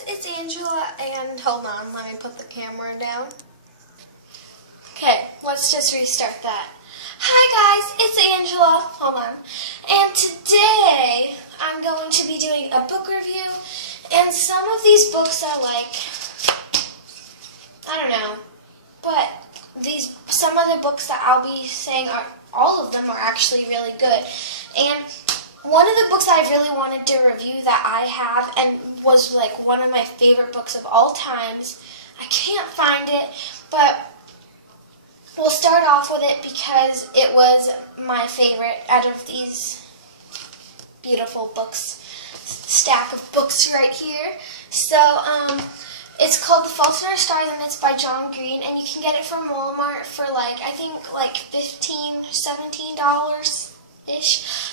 guys, it's Angela, and hold on, let me put the camera down. Okay, let's just restart that. Hi guys, it's Angela, hold on, and today I'm going to be doing a book review, and some of these books are like, I don't know, but some of the books that I'll be saying all of them are actually really good, and one of the books I really wanted to review that I have and was like one of my favorite books of all times. I can't find it, but we'll start off with it because it was my favorite out of these beautiful books, stack of books right here. So, it's called The Fault in Our Stars, and it's by John Green, and you can get it from Walmart for I think $15, $17-ish.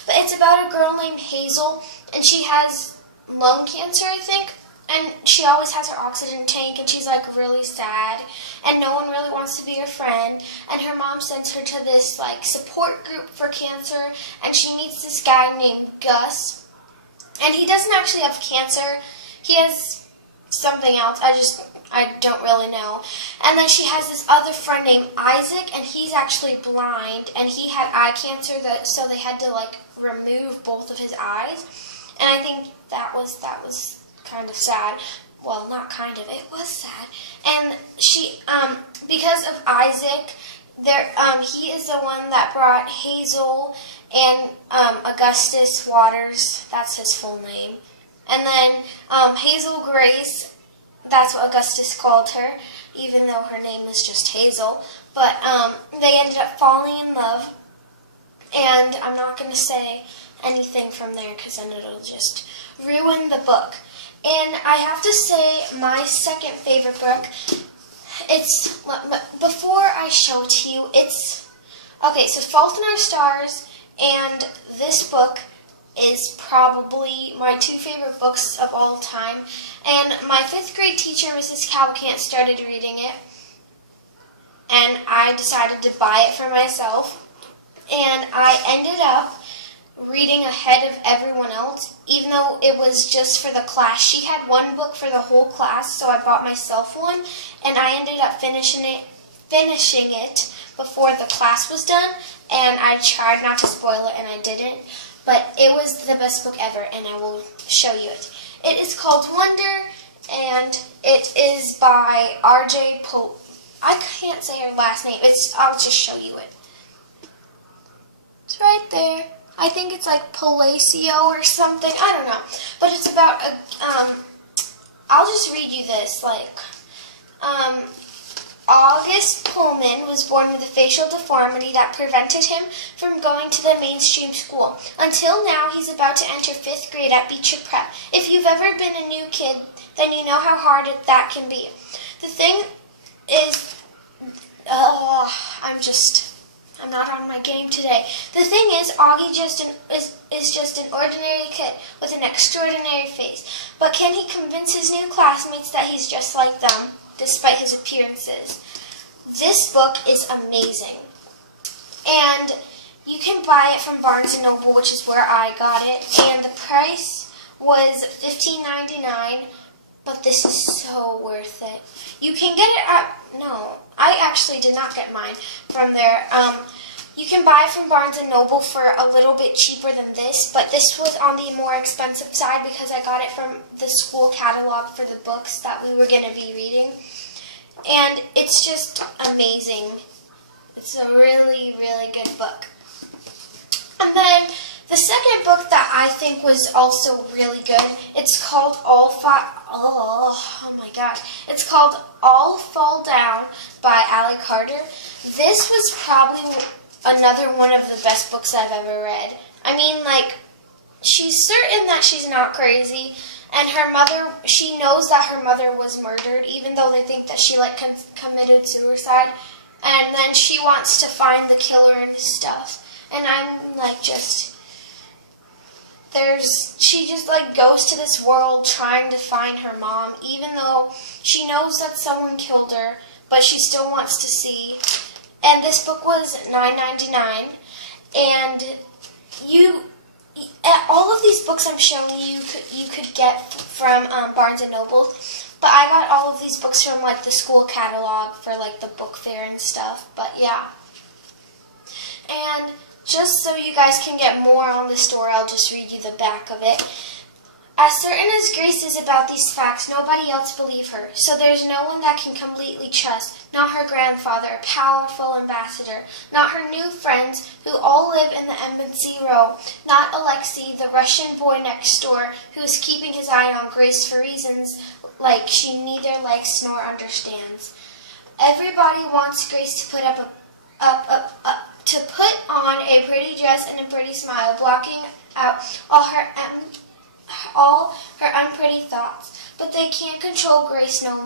But it's about a girl named Hazel, and she has lung cancer, I think, and she always has her oxygen tank, and she's really sad, and no one really wants to be her friend, and her mom sends her to this support group for cancer, and she meets this guy named Gus, and he doesn't actually have cancer. He has something else. I don't really know. And then she has this other friend named Isaac, and he's actually blind, and he had eye cancer, so they had to remove both of his eyes. And I think that was kind of sad. Well, not kind of. It was sad. And she, because of Isaac, he is the one that brought Hazel and Augustus Waters. That's his full name. And then Hazel Grace, that's what Augustus called her, even though her name was just Hazel. But they ended up falling in love, and I'm not going to say anything from there because then it'll just ruin the book. And I have to say my second favorite book, before I show it to you, okay, so Fault in Our Stars and this book is probably my two favorite books of all time. And my 5th grade teacher, Mrs. Cavalcant, started reading it, and I decided to buy it for myself. And I ended up reading ahead of everyone else, even though it was just for the class. She had one book for the whole class, so I bought myself one, and I ended up finishing it before the class was done, and I tried not to spoil it, and I didn't. But it was the best book ever, and I will show you it. It is called Wonder, and it is by R.J. Pope. I can't say her last name. I'll just show you it. It's right there. I think it's Palacio or something. I don't know. But it's about I'll just read you this. August Pullman was born with a facial deformity that prevented him from going to the mainstream school. Until now, he's about to enter 5th grade at Beecher Prep. If you've ever been a new kid, then you know how hard that can be. The thing is, I'm not on my game today. The thing is, Augie is just an ordinary kid with an extraordinary face. But can he convince his new classmates that he's just like them, despite his appearances? This book is amazing. And you can buy it from Barnes & Noble, which is where I got it. And the price was $15.99, but this is so worth it. You can get it I actually did not get mine from there. You can buy it from Barnes & Noble for a little bit cheaper than this, but this was on the more expensive side because I got it from the school catalog for the books that we were going to be reading. And it's just amazing. It's a really, really good book. And then the second book that I think was also really good, it's called It's called All Fall Down by Ally Carter. This was probably another one of the best books I've ever read. I mean, she's certain that she's not crazy, and her mother, she knows that her mother was murdered, even though they think that she committed suicide, and then she wants to find the killer and stuff. And I'm she just goes to this world trying to find her mom, even though she knows that someone killed her, but she still wants to see. And this book was $9.99, and all of these books I'm showing you could get from Barnes and Noble. But I got all of these books from like the school catalog for like the book fair and stuff. But yeah. And just so you guys can get more on the story, I'll just read you the back of it. As certain as Grace is about these facts, nobody else believe her. So there's no one that can completely trust. Not her grandfather, a powerful ambassador. Not her new friends, who all live in the Embassy Row. Not Alexei, the Russian boy next door, who is keeping his eye on Grace for reasons like she neither likes nor understands. Everybody wants Grace to put on a pretty dress and a pretty smile, blocking out all her unpretty thoughts. But they can't control Grace no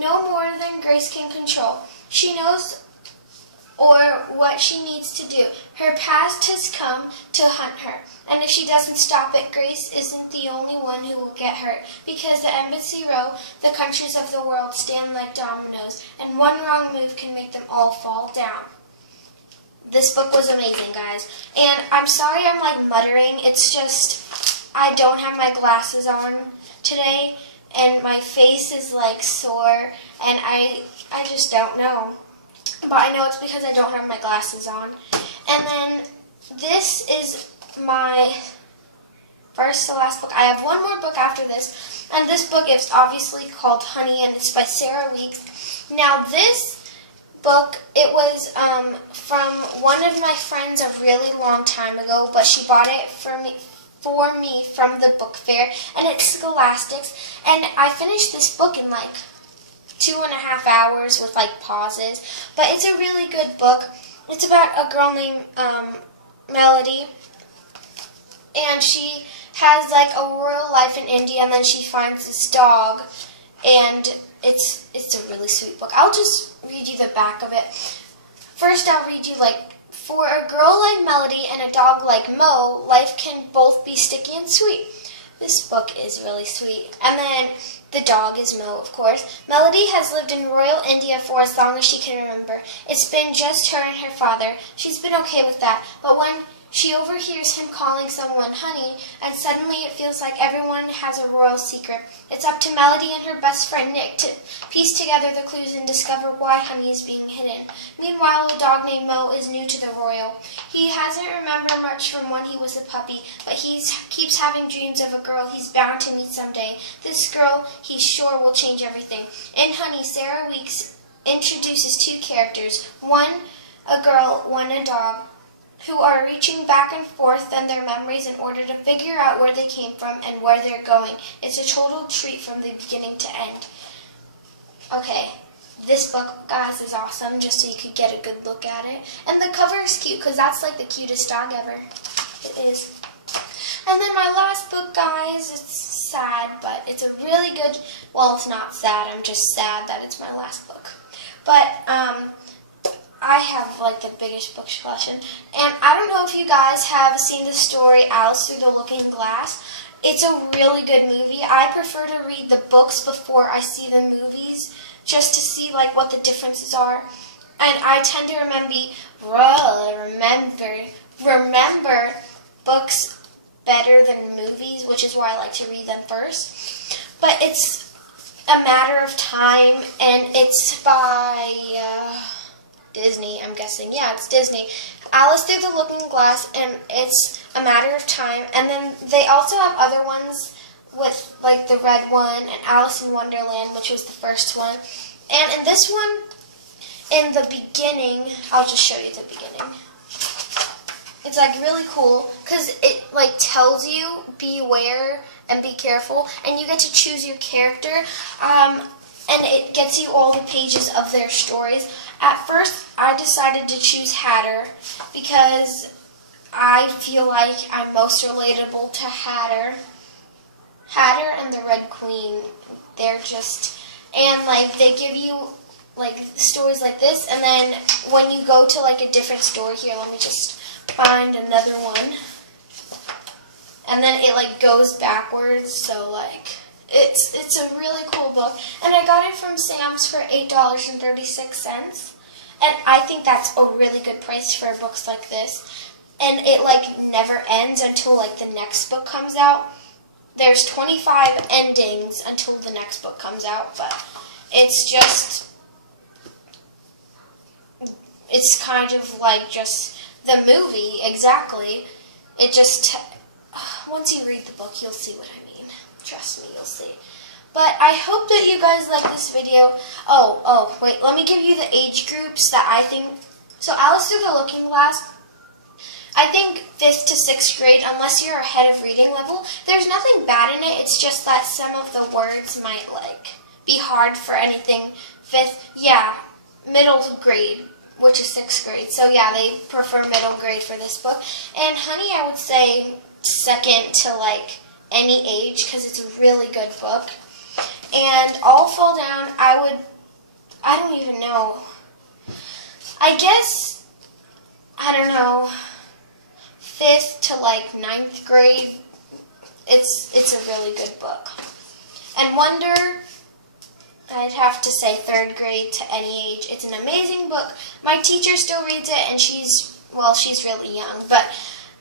more than Grace can control. She knows or what she needs to do. Her past has come to hunt her, and if she doesn't stop it, Grace isn't the only one who will get hurt, because the Embassy Row, the countries of the world, stand like dominoes, and one wrong move can make them all fall down. This book was amazing, guys, and I'm sorry I'm like muttering. It's just I don't have my glasses on today, and my face is like sore, and I just don't know. But I know it's because I don't have my glasses on. And then this is my first to last book. I have one more book after this, and this book is obviously called Honey, and it's by Sarah Weeks. Now this book, it was from one of my friends a really long time ago, but she bought it for me from the book fair, and it's Scholastics, and I finished this book in like 2.5 hours with like pauses, but it's a really good book. It's about a girl named Melody, and she has like a royal life in India, and then she finds this dog, and it's a really sweet book. I'll just read you the back of it. First, I'll read you like, for a girl like Melody and a dog like Mo, life can both be sticky and sweet. This book is really sweet. And then the dog is Mo, of course. Melody has lived in royal India for as long as she can remember. It's been just her and her father. She's been okay with that. But when she overhears him calling someone honey, and suddenly it feels like everyone has a royal secret. It's up to Melody and her best friend Nick to piece together the clues and discover why honey is being hidden. Meanwhile, a dog named Mo is new to the royal. He hasn't remembered much from when he was a puppy, but he keeps having dreams of a girl he's bound to meet someday. This girl, he's sure, will change everything. In Honey, Sarah Weeks introduces two characters, one a girl, one a dog, who are reaching back and forth in their memories in order to figure out where they came from and where they're going. It's a total treat from the beginning to end. Okay, this book, guys, is awesome, just so you could get a good look at it. And the cover is cute, because that's like the cutest dog ever. It is. And then my last book, guys, it's sad, but it's a really good, well, it's not sad, I'm just sad that it's my last book. But, I have like the biggest book collection, and I don't know if you guys have seen the story Alice Through the Looking Glass. It's a really good movie. I prefer to read the books before I see the movies, just to see like what the differences are. And I tend to remember books better than movies, which is why I like to read them first. But it's a matter of time, and it's by Disney, I'm guessing. Yeah, it's Disney. Alice Through the Looking Glass, and it's a matter of time. And then they also have other ones with like the red one and Alice in Wonderland, which was the first one. And in this one, in the beginning, I'll just show you the beginning. It's like really cool because it like tells you beware and be careful, and you get to choose your character. And it gets you all the pages of their stories. At first, I decided to choose Hatter because I feel like I'm most relatable to Hatter. Hatter and the Red Queen, they're just, and like they give you like stories like this, and then when you go to like a different store, here, let me just find another one. And then it like goes backwards, so like, It's a really cool book, and I got it from Sam's for $8.36, and I think that's a really good price for books like this, and it like never ends until like the next book comes out. there's 25 endings until the next book comes out, but it's kind of like just the movie, exactly. It just, once you read the book, you'll see what I mean. Trust me, you'll see. But I hope that you guys like this video. Oh, wait, let me give you the age groups that I think. So Alice Through the Looking Glass, I think 5th to 6th grade, unless you're ahead of reading level, there's nothing bad in it. It's just that some of the words might be hard for anything. 5th, yeah, middle grade, which is 6th grade. So yeah, they prefer middle grade for this book. And Honey, I would say 2nd to any age, because it's a really good book. And All Fall Down, I don't even know. I guess, I don't know, 5th to 9th grade. It's a really good book. And Wonder, I'd have to say 3rd grade to any age. It's an amazing book. My teacher still reads it, and she's really young. But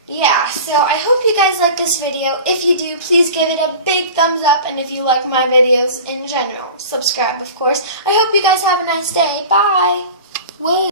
yeah, so I hope you guys like this video. If you do, please give it a big thumbs up. And if you like my videos in general, subscribe, of course. I hope you guys have a nice day. Bye. Whoa.